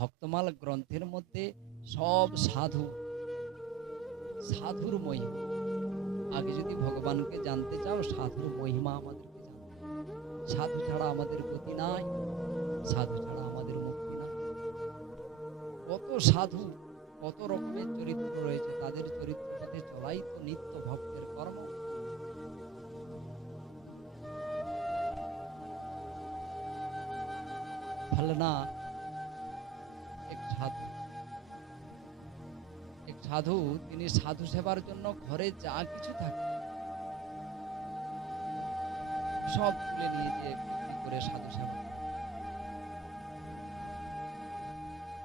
ভক্তমাল গ্রন্থের মধ্যে সব সাধুর মহিমা। আগে যদি ভগবানকে জানতে চাও, সাধুর মহিমা আমাদেরকে জানতে হবে। সাধু ছাড়া আমাদের গতি নাই, সাধু ছাড়া আমাদের মুক্তি নাই। কত সাধু, কত রকমের চরিত্র রয়েছে, তাদের চরিত্র পথে চলাই তো নিত্য ভক্তের কর্ম। ফলে না, এক সাধু তিনি সাধু সেবার জন্য ঘরে যা কিছু থাকে সব তুলে নিয়ে যে বিক্রি করে সাধু সেবা।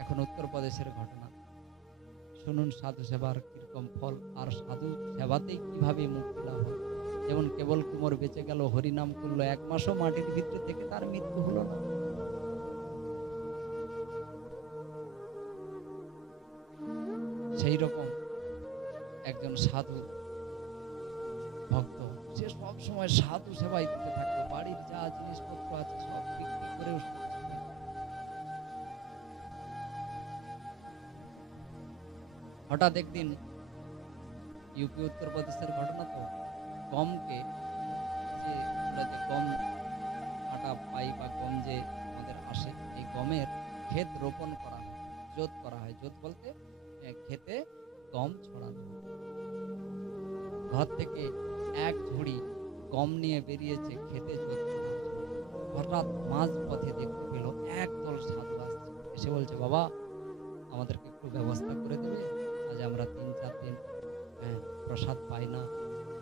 এখন উত্তরপ্রদেশের ঘটনা শুনুন, সাধু সেবার কিরকম ফল, আর সাধু সেবাতেই কিভাবে মুক্তি লাভ হয়। যেমন কেবল কুমোর বেঁচে গেল, হরিনাম করলো, 1 মাসও মাটির ভিতরে থেকে তার মৃত্যু হলো না। সেই রকম একজন সাধু ভক্ত, সে সব সময় সাধু সেবায় দিতে থাকতো। বাড়ির যা জিনিসপত্র আছে সব বিক্রি করেও হঠাৎ একদিন, ইউপি উত্তরপ্রদেশের ঘটনা তো, গমকে যে আমরা যে গম আটা পাই বা গম যে আমাদের আসে, এই গমের ক্ষেত রোপণ করা হয়, জোত করা হয়। জোত বলতে ক্ষেতে গম ছড়ানো। ঘর থেকে 1 ঝুড়ি গম নিয়ে বেরিয়েছে ক্ষেতে জোত করা। হঠাৎ মাঝ পথে দেখতে পেল একদল সাধু আসছে, এসে বলছে, বাবা আমাদেরকে একটু ব্যবস্থা করে দেবে, আজ আমরা 3-4 দিন প্রসাদ পাই না,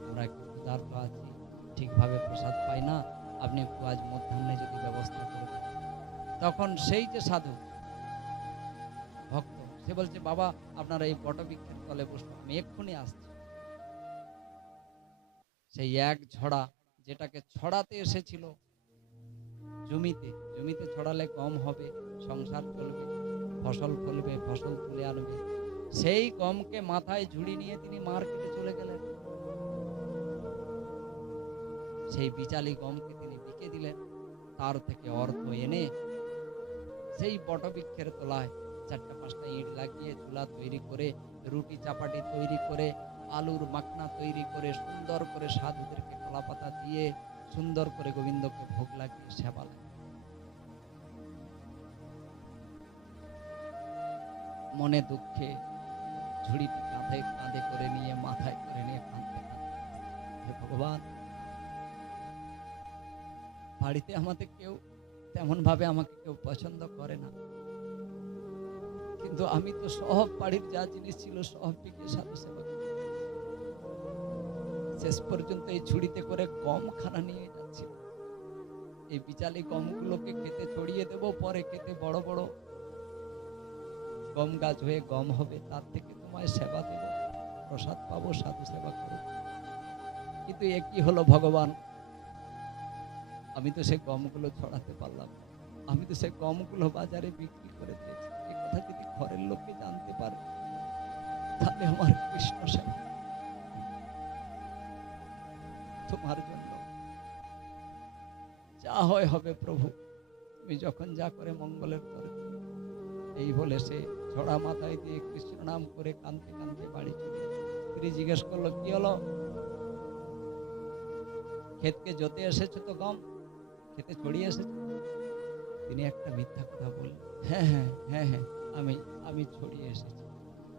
আমরা একটু ক্ষুধার্ত আছি, ঠিকভাবে প্রসাদ পাই না, আপনি একটু আজ মধ্যাহ্নে যদি ব্যবস্থা করে দেন। তখন সেই যে সাধু ভক্ত, সে বলছে, বাবা আপনারা এই বটবৃক্ষের তলে বসুন, আমি এক্ষুনি আসছি। সেই 1 ঝড়া যেটাকে ছড়াতে এসেছিল জমিতে ছড়ালে গম হবে, সংসার চলবে, ফসল ফলবে, ফসল তুলে আনবে, সেই গমকে মাথায় ঝুড়ি নিয়ে তিনি মার্কেটে চলে গেলেন। সেই বিচালি গমকে তিনি বিকে দিলেন, তার থেকে অর্থ এনে সেই বটবৃক্ষের তলায় 4-5টা ইট লাগিয়ে চুলা তৈরি করে, রুটি চাপাটি তৈরি করে, আলুর মাখনা তৈরি করে, সুন্দর করে সাধুদেরকে কলাপাতা দিয়ে সুন্দর করে গোবিন্দকে ভোগ লাগিয়ে সেবা লাগে। মনে দুঃখে ঝুড়িটি কাঁধে করে নিয়ে, মাথায় করে নিয়ে কাঁদতে কাঁদতে, হে ভগবান, বাড়িতে আমাদের কেউ তেমন ভাবে আমাকে কেউ পছন্দ করে না, কিন্তু আমি তো সব বাড়ির যা জিনিস ছিল সব বিকে সাধু সেবা করি। শেষ পর্যন্ত এই ঝুড়িতে করে গম খানা নিয়ে যাচ্ছি। এই বিচালি গমগুলোকে খেতে ছড়িয়ে দেব, পরে খেতে বড় বড় গম গাছ হয়ে গম হবে, তার থেকে তোমায় সেবা দেব, প্রসাদ পাবো, সাধু সেবা করব। কিন্তু একই হলো ভগবান, আমি তো সে গমগুলো ছড়াতে পারলাম, আমি তো সে গমগুলো বাজারে বিক্রি করে দিয়েছি। এ কথা যদি ঘরের লোককে জানতে পারে, তাহলে আমার কৃষ্ণ সেবা তোমার জন্য যা হয় হবে প্রভু, তুমি যখন যা করে মঙ্গলের তরে। এই বলে সে ছড়া মাথায় দিয়ে কৃষ্ণ নাম করে কাঁদতে কাঁদতে বাড়ি চলে। স্ত্রী জিজ্ঞেস করলো, কি হলো? ক্ষেতকে জোতে এসেছো তো, গম খেতে ছড়িয়ে এসেছো? তিনি একটা মিথ্যা কথা বললেন, হ্যাঁ হ্যাঁ হ্যাঁ হ্যাঁ আমি ছড়িয়ে এসেছি,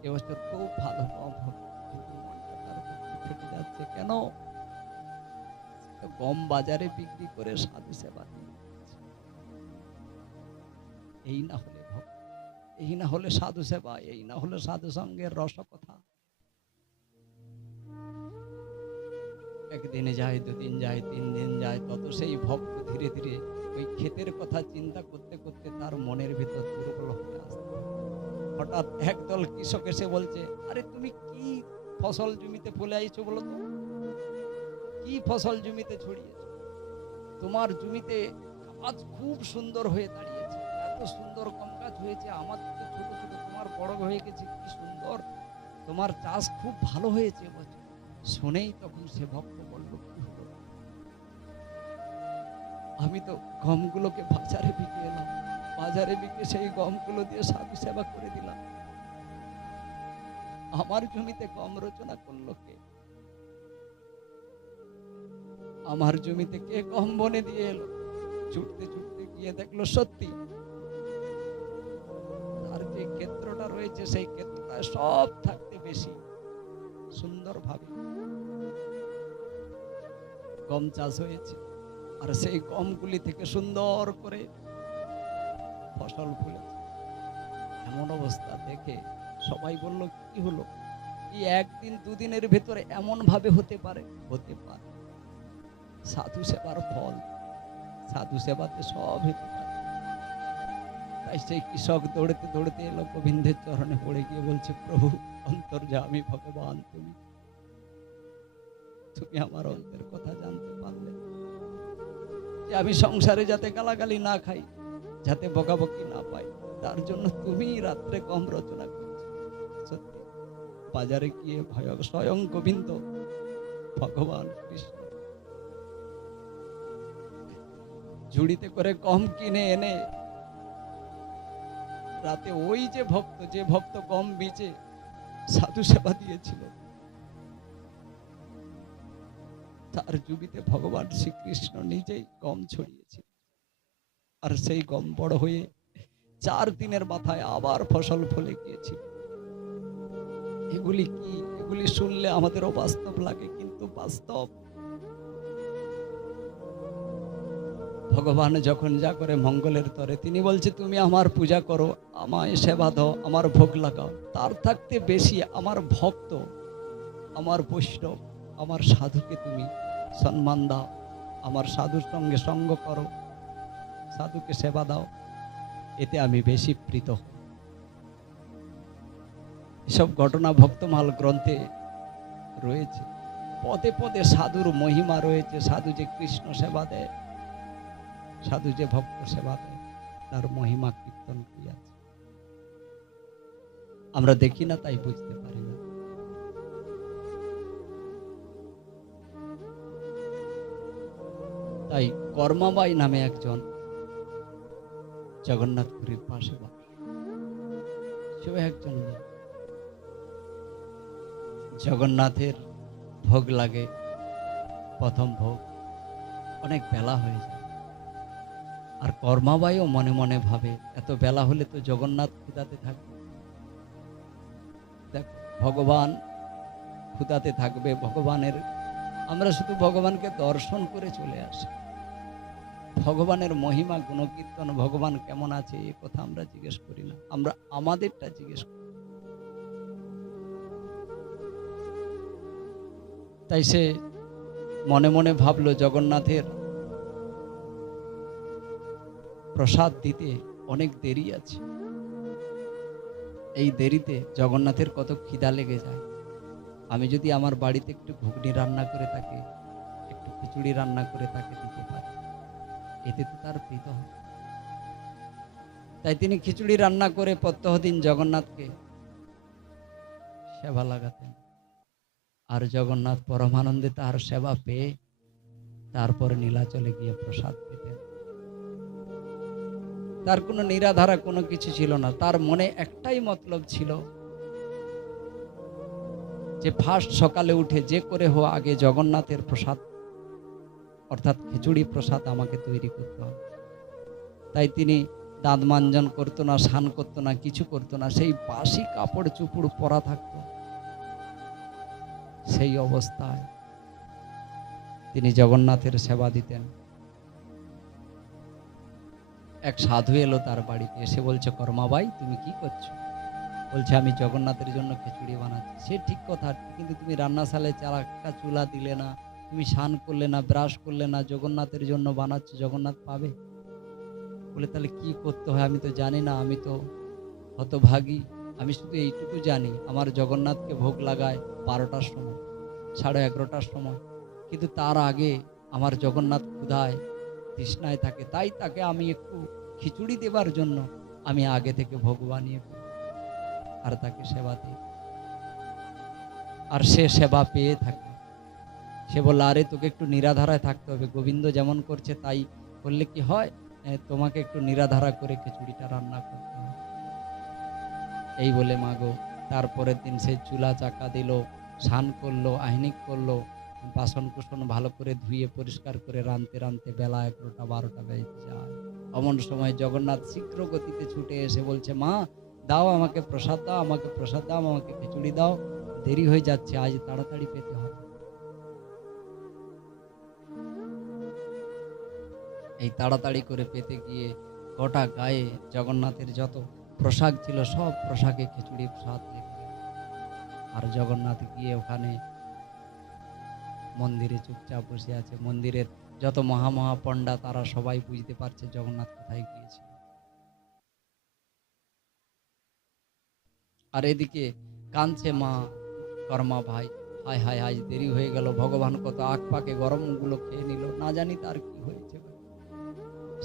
এবছর খুব ভালো গম হবে। কিন্তু মনটা তার ফেটে যাচ্ছে, কেন? গম বাজারে বিক্রি করে সাধু সেবা দিয়ে। এই না হলে ভক্ত, এই না হলে সাধু সেবা, এই না হলে সাধু সঙ্গের রসকথা। একদিনে যায়, 2 দিন যায়, 3 দিন যায়, তত সেই ভক্ত ধীরে ধীরে ওই ক্ষেতের কথা চিন্তা করতে করতে তার মনের ভিতর দুর্বল হয়ে আসছে। হঠাৎ একদল কৃষক এসে বলছে, আরে তুমি কি ফসল জমিতে ফলে আইছো বলো তো, কি ফসল জমিতে ছড়িয়েছো? তোমার জমিতে গাছ খুব সুন্দর হয়ে দাঁড়িয়েছে, এত সুন্দর গম গাছ হয়েছে, আমার তো ছোট ছোট, তোমার বড় হয়ে গেছে, কি সুন্দর, তোমার চাষ খুব ভালো হয়েছে বলছে। শুনেই তখন সে ভক্ত বলল, কি হলো? আমি তো গমগুলোকে বাজারে বিকে এলাম, বাজারে বিকে সেই গমগুলো দিয়ে সাধু সেবা করে দিলাম। আমার জমিতে গম রচনা করলো কে? আমার জমিতে কে গম বনে দিয়ে এলো? ছুটতে ছুটতে গিয়ে দেখলো সত্যি তার যে ক্ষেত্রটা রয়েছে সেই ক্ষেত্রটা সব থাকতে বেশি সুন্দরভাবে গম চাষ হয়েছে, আর সেই গমগুলি থেকে সুন্দর করে ফসল ফুলেছে। এমন অবস্থা দেখে সবাই বলল, কি হলো? কি একদিন দুদিনের ভেতরে এমন ভাবে হতে পারে? হতে পারে। সাধু সেবার ফল, সাধু সেবাতে সব হতে পারে। তাই সেই কৃষক দৌড়তে দৌড়তে এলো, গোবিন্দের চরণে পড়ে গিয়ে বলছে, প্রভু অন্তর্যামী ভগবান, তুমি তুমি আমার অন্তের কথা জানতে পারলে, যে আমি সংসারে যাতে গালাগালি না খাই, যাতে বকাবকি না পাই, তার জন্য তুমি রাত্রে গম রচনা করছো। সত্যি বাজারে গিয়ে স্বয়ং গোবিন্দ ভগবান কৃষ্ণ ঝুড়িতে করে গম কিনে এনে রাতে ওই যে ভক্ত গম বেচে সাধু সেবা দিয়েছিল, তার জমিতে ভগবান শ্রীকৃষ্ণ নিজেই গম ছড়িয়েছিল। আর সেই গম বড় হয়ে 4 দিনের মাথায় আবার ফসল ফলে গিয়েছিল। এগুলি কি? এগুলি শুনলে আমাদেরও বাস্তব লাগে, কিন্তু বাস্তব। ভগবান যখন যা করে মঙ্গলের তরে, তিনি বলছে তুমি আমার পূজা করো, আমায় সেবা দাও, আমার ভোগ লাগাও। তার থাকতে বেশি আমার ভক্ত, আমার বৈষ্ণব, আমার সাধুকে তুমি সম্মান দাও, আমার সাধুর সঙ্গে সঙ্গ করো, সাধুকে সেবা দাও, এতে আমি বেশি প্রীত হই। এসব ঘটনা ভক্তমাল গ্রন্থে রয়েছে। পদে পদে সাধুর মহিমা রয়েছে। সাধু যে কৃষ্ণ সেবা দেয়, সাধু যে ভক্ত সেবা দেয়, তার মহিমা কীর্তন কি আছে আমরা দেখি না, তাই বুঝতে পারি না। তাই কর্মাবাই নামে একজন জগন্নাথপুরীর পাশে বাস, সেও একজন লোক। জগন্নাথের ভোগ লাগে, প্রথম ভোগ, অনেক বেলা হয়ে যায়। আর কর্মাবাইও মনে মনে ভাবে, এত বেলা হলে তো জগন্নাথ ক্ষুধাতে থাকবে। দেখ, ভগবান ক্ষুধাতে থাকবে, ভগবানের, আমরা শুধু ভগবানকে দর্শন করে চলে আসি। ভগবানের মহিমা গুণকীর্তন, ভগবান কেমন আছে এ কথা আমরা জিজ্ঞেস করি না, আমরা আমাদেরটা জিজ্ঞেস করি। তাই সে মনে মনে ভাবলো, জগন্নাথের প্রসাদ দিতে অনেক দেরি আছে, এই দেরিতে জগন্নাথের কত খিদা লেগে যায়। আমি যদি আমার বাড়িতে একটু ঘুগনি রান্না করে তাকে, একটু খিচুড়ি রান্না করে তাকে দিতে পারি, এতে তো তার প্রীত হয়। তাই তিনি খিচুড়ি রান্না করে প্রত্যহ দিন জগন্নাথকে সেবা লাগাতেন। আর জগন্নাথ পরমানন্দে তার সেবা পেয়ে তারপর নীলাচলে গিয়ে প্রসাদ পেতেন। তার কোনো নিরাধারা কোনো কিছু ছিল না, তার মনে একটাই মতলব ছিল যে ফার্স্ট সকালে উঠে যে করে হোক আগে জগন্নাথের প্রসাদ অর্থাৎ খিচুড়ি প্রসাদ আমাকে তৈরি করতে হবে। তাই তিনি দাঁত মাঞ্জন করতো না, স্নান করতো না, কিছু করতো না, সেই বাসি কাপড় চুপড় পরা থাকতো। সেই অবস্থায় তিনি জগন্নাথের সেবা দিতেন। এক সাধু এলো তার বাড়িতে, এসে বলছে, কর্মাবাই তুমি কি করছো? বলছে, আমি জগন্নাথের জন্য খিচুড়ি বানাচ্ছি। সে ঠিক কথা, কিন্তু তুমি রান্নাশালে চারাক্কা চুলা দিলে না, তুমি স্নান করলে না, ব্রাশ করলে না, জগন্নাথের জন্য বানাচ্ছ, জগন্নাথ পাবে? বলে, তাহলে কি করতে হয় আমি তো জানি না, আমি তো হতভাগী। আমি শুধু এইটুকু জানি, আমার জগন্নাথকে ভোগ লাগায় 12টার সময়, 11:30টার সময়, কিন্তু তার আগে আমার জগন্নাথ ক্ষুধায় তৃষ্ণায় থাকে, তাই তাকে আমি একটু খিচুড়ি দেবার জন্য আমি আগে থেকে ভোগ বানিয়ে আর তাকে সেবা দিই। আর সে সেবা পেয়ে থাকে। সে বলল, আরে তোকে একটু নিরাধারায় থাকতে হবে, গোবিন্দ যেমন করছে তাই করলে কি হয়? তোমাকে একটু নিরাধারা করে খিচুড়িটা রান্না করতে হবে। এই বলে মাগো তারপরের দিন সেই চুলা চাকা দিল, স্নান করলো, আহ্নিক করলো, বাসন কুসন ভালো করে ধুয়ে পরিষ্কার করে রাঁধতে রাঁধতে বেলা 11টা 12টা বেজে যায়। অমন সময় জগন্নাথ শীঘ্র গতিতে ছুটে এসে বলছে, মা দাও আমাকে প্রসাদ দাও, আমাকে প্রসাদ দাও, আমাকে খিচুড়ি দাও, দেরি হয়ে যাচ্ছে, আজ তাড়াতাড়ি পেতে হবে। এই তাড়াতাড়ি করে পেতে গিয়ে গোটা গায়ে জগন্নাথের যত পোশাক ছিল সব পোশাকে খিচুড়ি প্রসাদ লেগে গেল। আর জগন্নাথ গিয়ে ওখানে মন্দিরে চুপচাপ বসে আছে। মন্দিরের যত মহা পণ্ডা তারা সবাই বুঝতে পারছে জগন্নাথ কোথায় গিয়েছে। আর এদিকে কাঁদছে মা কর্মা ভাই, হায় হায় আজ দেরি হয়ে গেল, ভগবান কত আখ পাকে গরমগুলো খেয়ে নিল, না জানি তার কি হয়েছে।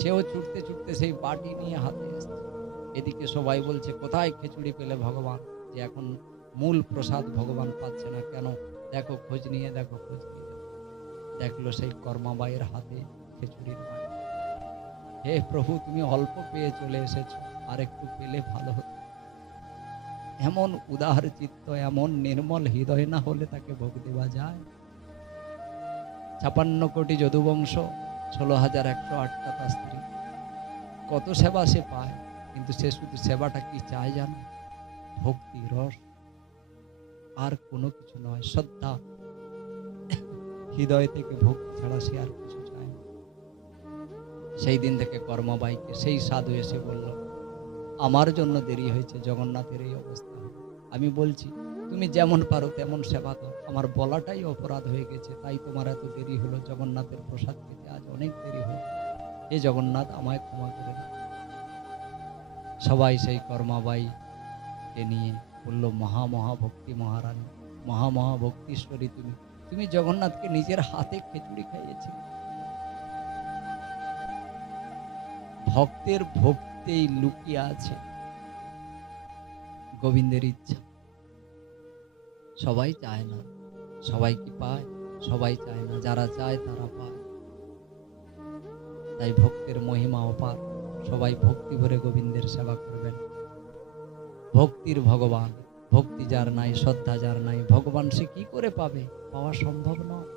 সেও ছুটতে ছুটতে সেই বাটি নিয়ে হাতে এসছে। এদিকে সবাই বলছে কোথায় খিচুড়ি পেলে ভগবান, যে এখন মূল প্রসাদ ভগবান পাচ্ছে না কেন, দেখো খোঁজ নিয়ে দেখো, খোঁজ নিয়ে দেখো। দেখলো সেই কর্মাবাইয়ের হাতে খিচুড়ির বাটি। হে প্রভু, তুমি অল্প পেয়ে চলে এসেছো, আর একটু পেলে ভালো হতো। এমন উদার চিত্ত, এমন নির্মল হৃদয় না হলে তাকে ভোগ দেওয়া যায়? 56 কোটি যদুবংশ, 16,108টা তার স্ত্রী, কত সেবা সে পায়, কিন্তু সে শুধু সেবাটা কি চায় জানো? ভক্তি রস, আর কোনো কিছু নয়। শ্রদ্ধা, হৃদয় থেকে ভক্তি ছাড়া সে আর কিছু চায় না। সেই দিন থেকে কর্মবাইকে সেই সাধু এসে বলল, আমার জন্য দেরি হয়েছে, জগন্নাথের এই অবস্থা। আমি বলছি তুমি যেমন পারো তেমন সেবা দাও, আমার বলাটাই অপরাধ হয়ে গেছে, তাই তোমার এত দেরি হলো। জগন্নাথের প্রসাদ খেতে আজ অনেক দেরি হলো, হে জগন্নাথ আমায় ক্ষমা করে দাও। সবাই সেই কর্মাবাইকে নিয়ে বলল, মহাভক্তি মহারানী, মহাভক্তিশ্বরী, তুমি জগন্নাথকে নিজের হাতে খিচুড়ি খাইয়েছিলে। ভক্তের ভক্তিই লুকিয়ে আছে গোবিন্দের ইচ্ছা। সবাই চায় না, সবাই কি পায়? সবাই চায় না, যারা চায় তারা পায়। তাই ভক্তের মহিমা অপার। সবাই ভক্তি ভরে গোবিন্দের সেবা করবেন। ভক্তির ভগবান, ভক্তি যার নাই, শ্রদ্ধা যার নাই, ভগবান সে কি করে পাবে? পাওয়া সম্ভব নয়।